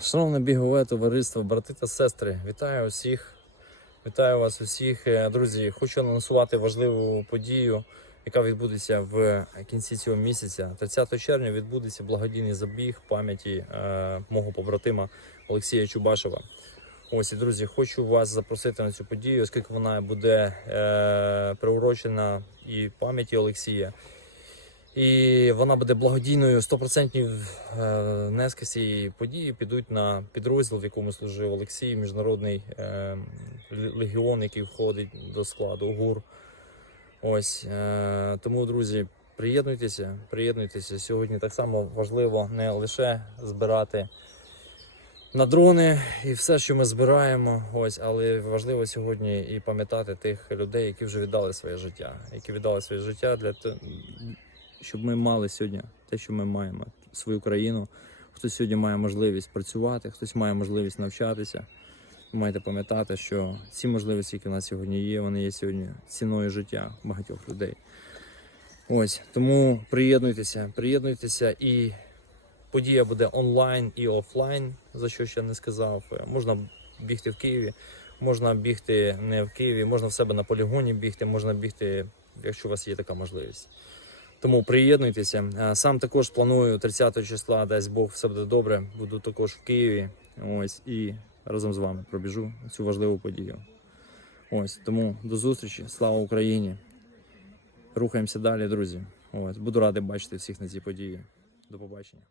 Шановне бігове товариство, брати та сестри, вітаю усіх. Вітаю вас усіх. Е, Друзі, хочу анонсувати важливу подію, яка відбудеться в кінці цього місяця. 30 червня відбудеться благодійний забіг пам'яті е, мого побратима Олексія Чубашева. Ось і друзі, хочу вас запросити на цю подію, оскільки вона буде е, приурочена і пам'яті Олексія. І вона буде благодійною 100% е, внески цієї події підуть на підрозділ, в якому служив Олексій, міжнародний е, легіон, який входить до складу ГУР. Ось е, тому, друзі, приєднуйтеся, приєднуйтеся. Сьогодні так само важливо не лише збирати на дрони і все, що ми збираємо. Ось, але важливо сьогодні і пам'ятати тих людей, які вже віддали своє життя, які віддали своє життя для того, щоб ми мали сьогодні те, що ми маємо, свою країну. Хтось сьогодні має можливість працювати, хтось має можливість навчатися. Ви маєте пам'ятати, що ці можливості, які в нас сьогодні є, вони є сьогодні ціною життя багатьох людей. Ось тому приєднуйтеся, приєднуйтеся і подія буде онлайн і офлайн, за що ще не сказав. Можна бігти в Києві, можна бігти не в Києві, можна в себе на полігоні бігти, можна бігти, якщо у вас є така можливість. Тому приєднуйтеся. Е, Сам також планую 30 числа, дасть Бог, все буде добре. Буду також в Києві. Ось і разом з вами пробіжу цю важливу подію. Ось тому до зустрічі. Слава Україні! Рухаємося далі, друзі. Ось буду радий бачити всіх на цій події. До побачення.